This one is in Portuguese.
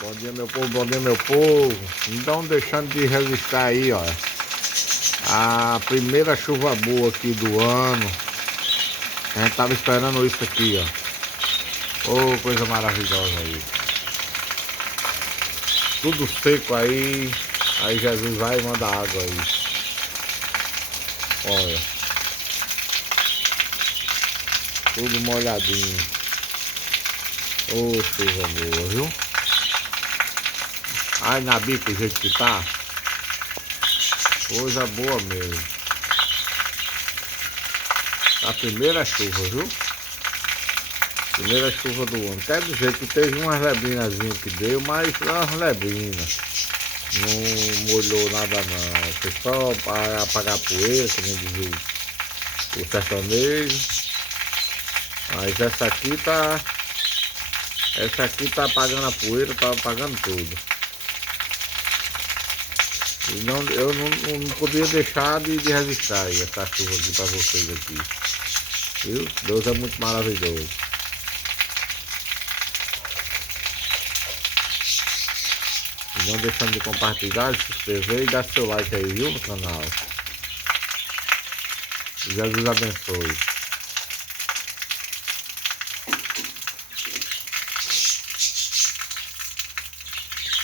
Bom dia, meu povo, bom dia, meu povo. Então, deixando de registrar aí, ó, a primeira chuva boa aqui do ano. A gente tava esperando isso aqui, ó. Ô, coisa maravilhosa aí. Tudo seco aí. Aí Jesus vai e manda água aí. Olha. Tudo molhadinho. Ô, chuva boa, viu? Ai, na bica, o jeito que tá. Coisa boa mesmo. A primeira chuva, viu? Primeira chuva do ano. Quer dizer que teve umas lebrinazinhas que deu, mas umas lebrinas. Não molhou nada não. Foi só para apagar poeira, que nem diz o sertanejo. Mas essa aqui tá. Essa aqui tá apagando a poeira, tá apagando tudo. E não, eu não podia deixar de registrar aí essa chuva aqui para vocês aqui. Viu? Deus é muito maravilhoso. E não deixando de compartilhar, se inscrever e dar seu like aí, viu, no canal. Jesus abençoe.